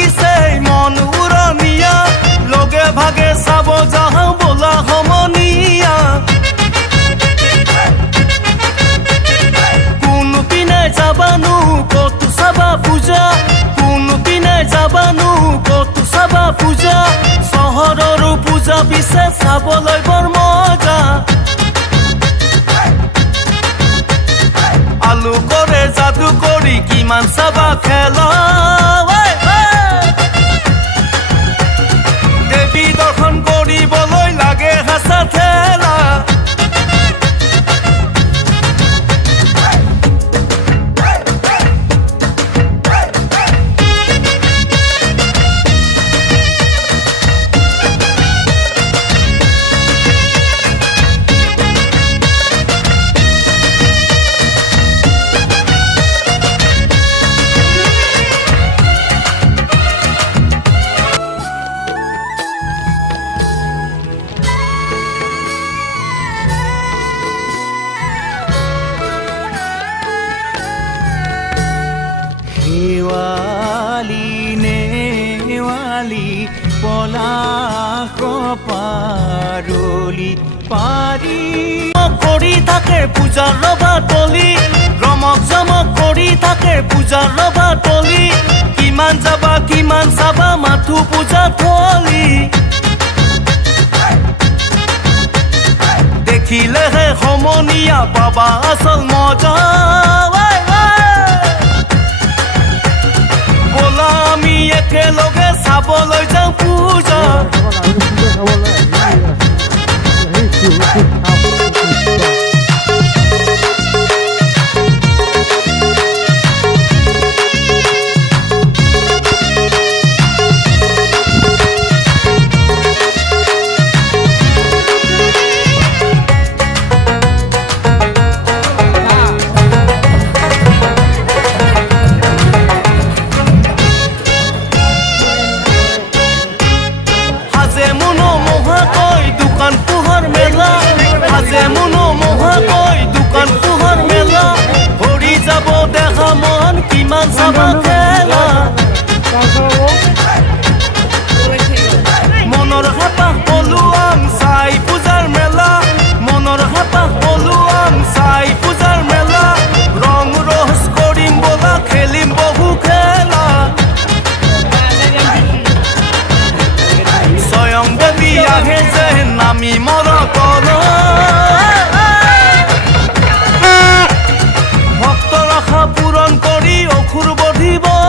লাগিছে মন উৰণীয়া লগে ভাগে চাব যাওঁ বোলা সমনীয়া কোনপিনে যাবানো কতো চাবা পূজা কোনপিনে যাবানো কতো চাবা পূজা চহৰৰো পূজা পিছে চাবলৈ বৰ মজা আলু কৰে যাদু কৰি কিমান চাবা খেলা দেৱী দৰ্শন কৰিবলৈ লাগে হাঁচা ঠেলা নেৱালি পলাশ পাৰলি পাৰি কৰি থাকে পূজাৰ ৰবা তলি ৰমক জমক কৰি থাকে পূজাৰ ৰবা তলি কিমান যাবা কিমান চাবা মাথো পূজা থলি দেখিলেহে সমনীয়া পাবা আচল মজা আমি একেলগে চাবলৈ যাওঁ পূজা মনৰ হেঁপাহ পলুৱাম চাই পূজাৰ মেলা মনৰ হেঁপাহ পলুৱাম চাই পূজাৰ মেলা ৰং ৰহচ কৰিম বলা খেলিম বহু খেলা স্বয়ং দেৱী আহে যে নামি